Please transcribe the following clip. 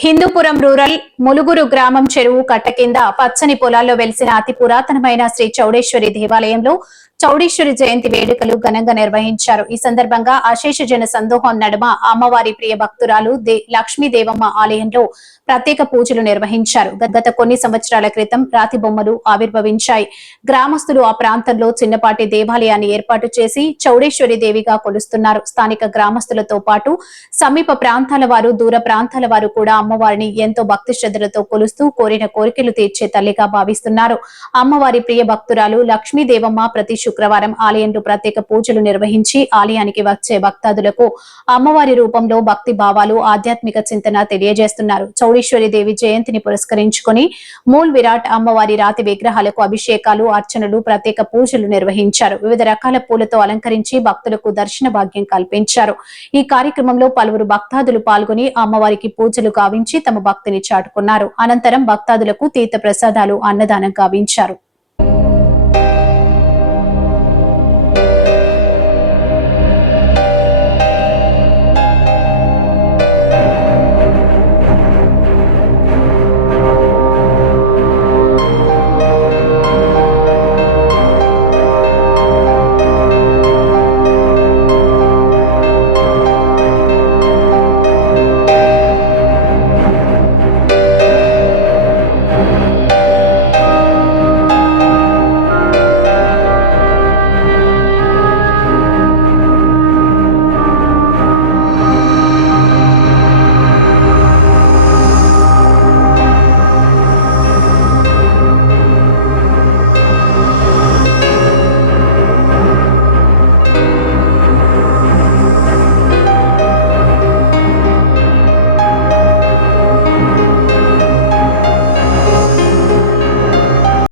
Hindupuram rural ములుగురు గ్రామం చెరువు కట్ట కింద పచ్చని పొలాల్లో వెలిసిన అతి పురాతనమైన శ్రీ చౌడేశ్వరి దేవాలయంలో చౌడేశ్వరి జయంతి వేడుకలు ఘనంగా నిర్వహించారు. ఈ సందర్భంగా అశేష జన సందోహం నడుమ అమ్మవారి ప్రియ భక్తురాలు లక్ష్మీదేవమ్మ ఆలయంలో ప్రత్యేక పూజలు నిర్వహించారు. గత కొన్ని సంవత్సరాల క్రితం రాతి బొమ్మలు ఆవిర్భవించాయి. గ్రామస్తులు ఆ ప్రాంతంలో చిన్నపాటి దేవాలయాన్ని ఏర్పాటు చేసి చౌడేశ్వరి దేవిగా కొలుస్తున్నారు. స్థానిక గ్రామస్తులతో పాటు సమీప ప్రాంతాల వారు, దూర ప్రాంతాల వారు కూడా అమ్మవారిని ఎంతో భక్తి శ్రద్ధలతో కొలుస్తూ కోరిన కోరికలు తీర్చే తల్లిగా భావిస్తున్నారు. అమ్మవారి ప్రియ భక్తురాలు లక్ష్మీదేవమ్మ ప్రతి శుక్రవారం ఆలయంలో ప్రత్యేక పూజలు నిర్వహించి ఆలయానికి వచ్చే భక్తాదులకు అమ్మవారి రూపంలో భక్తి భావాలు, ఆధ్యాత్మిక చింతన తెలియజేస్తున్నారు. చౌడేశ్వరి దేవి జయంతిని పురస్కరించుకుని మూల్ విరాట్ అమ్మవారి రాతి విగ్రహాలకు అభిషేకాలు, అర్చనలు, ప్రత్యేక పూజలు నిర్వహించారు. వివిధ రకాల పూలతో అలంకరించి భక్తులకు దర్శన భాగ్యం కల్పించారు. ఈ కార్యక్రమంలో పలువురు భక్తాదులు పాల్గొని అమ్మవారికి పూజలు గావించి తమ భక్తిని చాటుకున్నారు. అనంతరం భక్తాదులకు తీర్థ ప్రసాదాలు, అన్నదానం గావించారు.